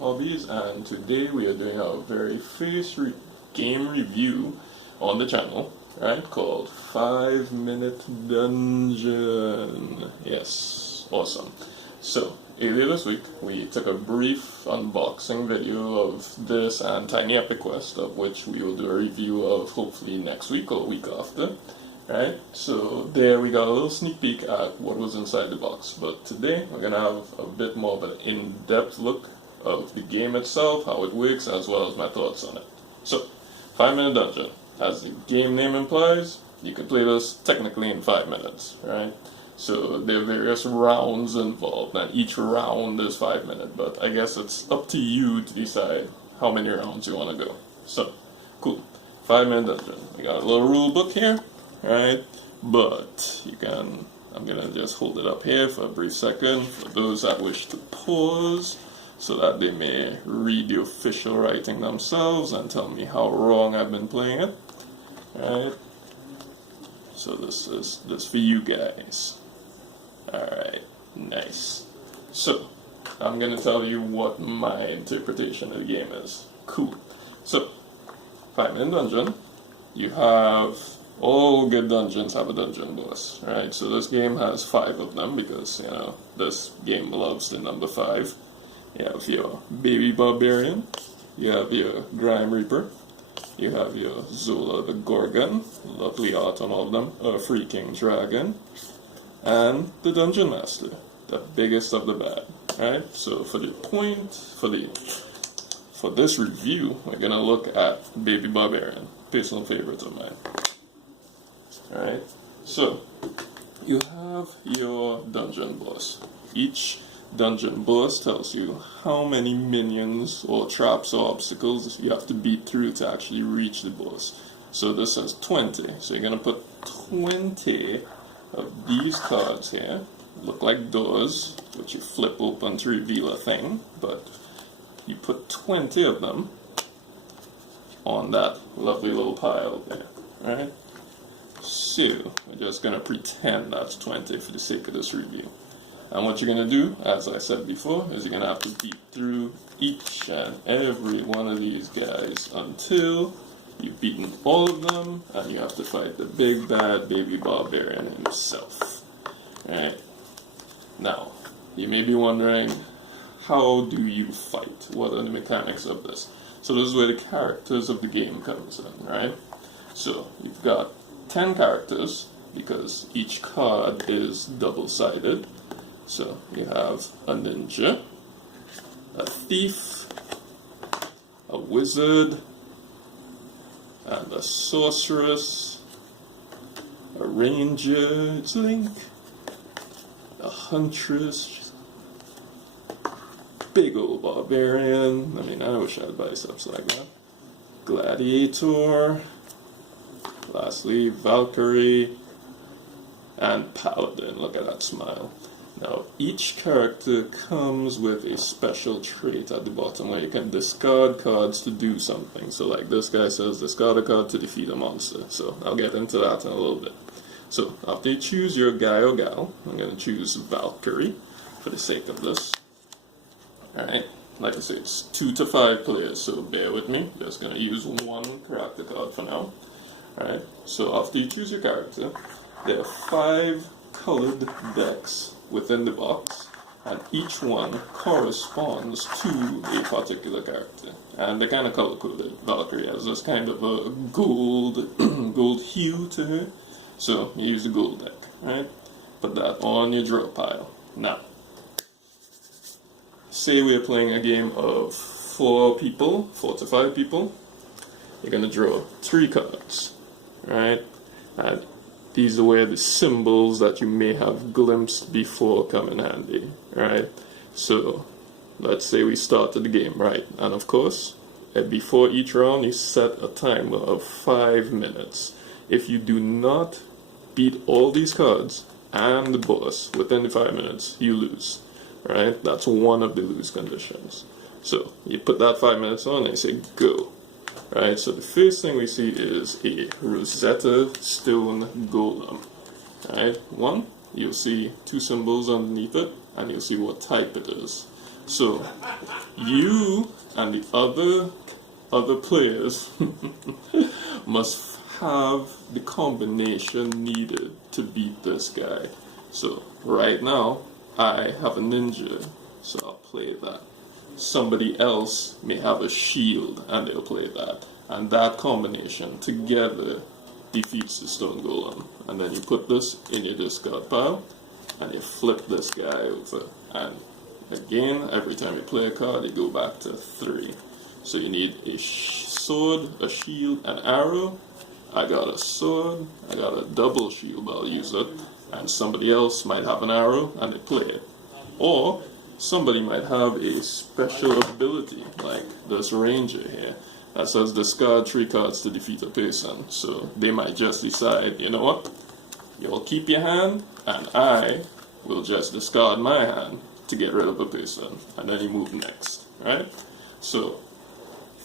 Hobbies, and today we are doing our very first game review on the channel, right, called 5-Minute Dungeon. Yes, awesome. So, earlier this week, we took a brief unboxing video of this and Tiny Epic Quest, of which we will do a review of hopefully next week or week after. Right, so there we got a little sneak peek at what was inside the box, but today we're going to have a bit more of an in-depth look of the game itself, how it works, as well as my thoughts on it. So, 5-Minute Dungeon, as the game name implies, you can play this technically in 5 minutes, right? So there are various rounds involved, and each round is 5 minutes, but I guess it's up to you to decide how many rounds you want to go. So, cool. 5-Minute Dungeon. We got a little rule book here. Right, but you can, I'm gonna just hold it up here for a brief second for those that wish to pause so that they may read the official writing themselves and tell me how wrong I've been playing it. Right, so this is for you guys. Alright, nice. So, I'm gonna tell you what my interpretation of the game is. Cool. So, 5-Minute Dungeon, you have all good dungeons have a dungeon boss, right? So this game has 5 of them because, you know, this game loves the number 5. You have your Baby Barbarian, you have your Grime Reaper, you have your Zola the Gorgon, lovely art on all of them, a Freaking Dragon, and the Dungeon Master, the biggest of the bad, right? So for this review, we're gonna look at Baby Barbarian, personal favorite of mine. Alright, so you have your dungeon boss. Each dungeon boss tells you how many minions or traps or obstacles you have to beat through to actually reach the boss. So this says 20, so you're going to put 20 of these cards here. Look like doors, which you flip open to reveal a thing, but you put 20 of them on that lovely little pile there, right? So, we're just going to pretend that's 20 for the sake of this review. And what you're going to do, as I said before, is you're going to have to beat through each and every one of these guys until you've beaten all of them, and you have to fight the big bad Baby Barbarian himself. Alright, now, you may be wondering, how do you fight? What are the mechanics of this? So this is where the characters of the game comes in, right? So, you've got 10 characters, because each card is double-sided. So you have a ninja, a thief, a wizard, and a sorceress, a ranger, it's Link, a huntress, big old barbarian, I mean I wish I had biceps like that, gladiator, lastly, Valkyrie, and Paladin. Look at that smile. Now, each character comes with a special trait at the bottom where you can discard cards to do something. So, like this guy says, discard a card to defeat a monster. So, I'll get into that in a little bit. So, after you choose your guy or gal, I'm going to choose Valkyrie for the sake of this. Alright, like I said, it's 2 to 5 players, so bear with me. Just going to use one character card for now. Alright, so after you choose your character, there are 5 colored decks within the box, and each one corresponds to a particular character. And they're kind of color-coded. Valkyrie has this kind of a gold hue to her, so you use the gold deck, right? Put that on your draw pile. Now, say we're playing a game of 4 to 5 people, you're going to draw 3 cards. Right? And these are where the symbols that you may have glimpsed before come in handy. Right? So, let's say we started the game, right? And of course, before each round, you set a timer of 5 minutes. If you do not beat all these cards and the boss within the 5 minutes, you lose. Right? That's one of the lose conditions. So, you put that 5 minutes on and you say, go. Right, so the first thing we see is a Rosetta Stone Golem. Right, one, you'll see 2 symbols underneath it, and you'll see what type it is. So you and the other players must have the combination needed to beat this guy. So right now I have a ninja, so I'll play that. Somebody else may have a shield and they'll play that. And that combination together defeats the stone golem. And then you put this in your discard pile and you flip this guy over. And again, every time you play a card, you go back to 3. So you need a sword, a shield, an arrow. I got a sword, I got a double shield, but I'll use it. And somebody else might have an arrow and they play it. Or somebody might have a special ability, like this ranger here, that says discard 3 cards to defeat a person. So they might just decide, you know what, you'll keep your hand, and I will just discard my hand to get rid of a person, and then you move next, right? So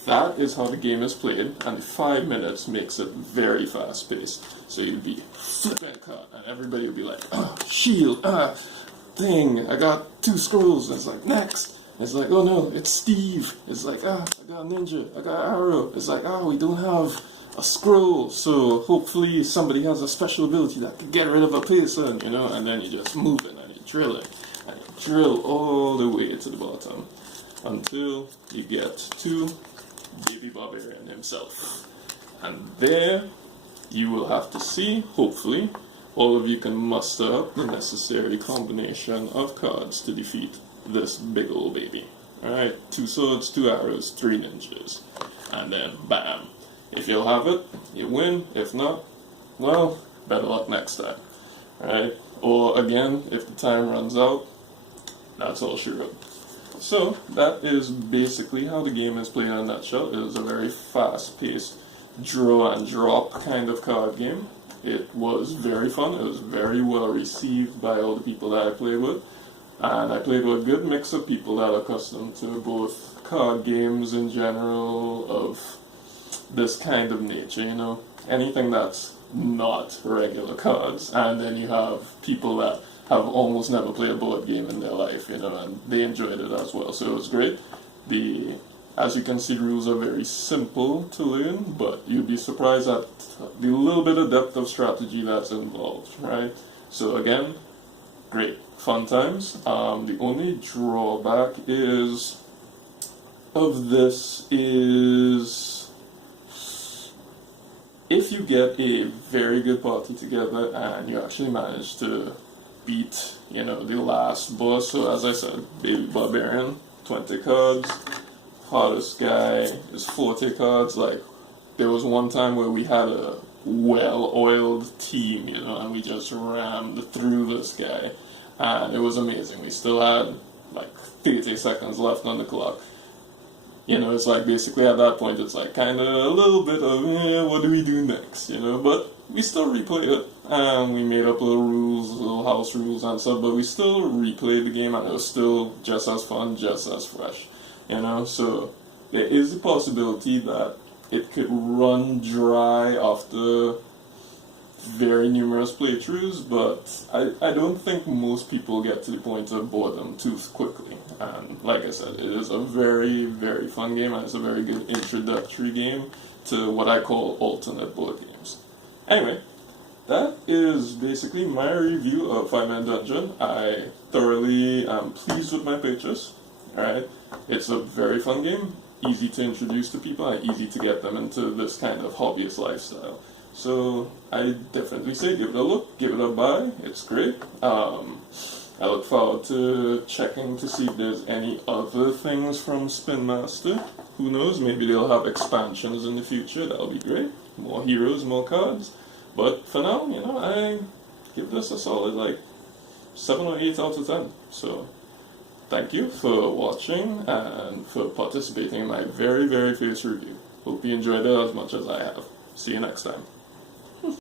that is how the game is played, and 5 minutes makes it very fast paced. So you'll be flipping a card, and everybody will be like, oh, shield, thing, I got 2 scrolls. It's like, next. It's like, oh no, it's Steve. It's like, I got a ninja, I got an arrow. It's like, we don't have a scroll, so hopefully somebody has a special ability that can get rid of a person, you know, and then you just move it and you drill it, and you drill all the way to the bottom until you get to Baby Barbarian himself. And there you will have to see, hopefully, all of you can muster up the necessary combination of cards to defeat this big old baby. Alright, 2 swords, 2 arrows, 3 ninjas. And then, bam. If you'll have it, you win. If not, well, better luck next time. Alright, or again, if the time runs out, that's all she wrote. So, that is basically how the game is played in a nutshell. It is a very fast-paced draw and drop kind of card game. It was very fun. It was very well received by all the people that I played with. And I played with a good mix of people that are accustomed to both card games in general of this kind of nature, you know. Anything that's not regular cards. And then you have people that have almost never played a board game in their life, you know, and they enjoyed it as well. So it was great. As you can see, the rules are very simple to learn, but you'd be surprised at the little bit of depth of strategy that's involved, right? So again, great, fun times. The only drawback of this is if you get a very good party together and you actually manage to beat, you know, the last boss. So as I said, Baby Barbarian, 20 cards. Hardest guy is 40 cards. Like, there was one time where we had a well-oiled team, you know, and we just rammed through this guy, and it was amazing. We still had like 30 seconds left on the clock. You know, it's like basically at that point it's like kind of a little bit of, what do we do next, you know, but we still replayed it, and we made up little rules, little house rules and stuff, but we still replayed the game, and it was still just as fun, just as fresh. You know, so there is a possibility that it could run dry after very numerous playthroughs, but I don't think most people get to the point of boredom too quickly. And like I said, it is a very, very fun game, and it's a very good introductory game to what I call alternate board games. Anyway, that is basically my review of 5-Man Dungeon. I thoroughly am pleased with my purchase. Alright, it's a very fun game, easy to introduce to people, and easy to get them into this kind of hobbyist lifestyle. So I definitely say give it a look, give it a buy, it's great. I look forward to checking to see if there's any other things from SpinMaster. Who knows, maybe they'll have expansions in the future, that'll be great. More heroes, more cards. But for now, you know, I give this a solid like 7 or 8 out of 10. So thank you for watching and for participating in my very, very first review. Hope you enjoyed it as much as I have. See you next time.